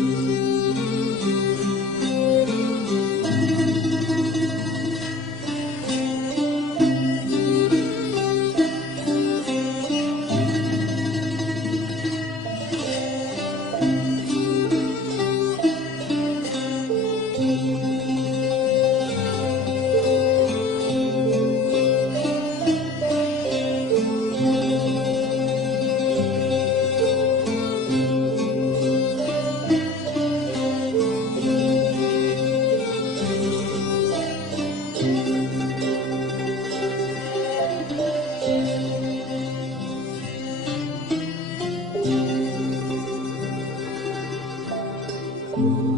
Amen. 嗯。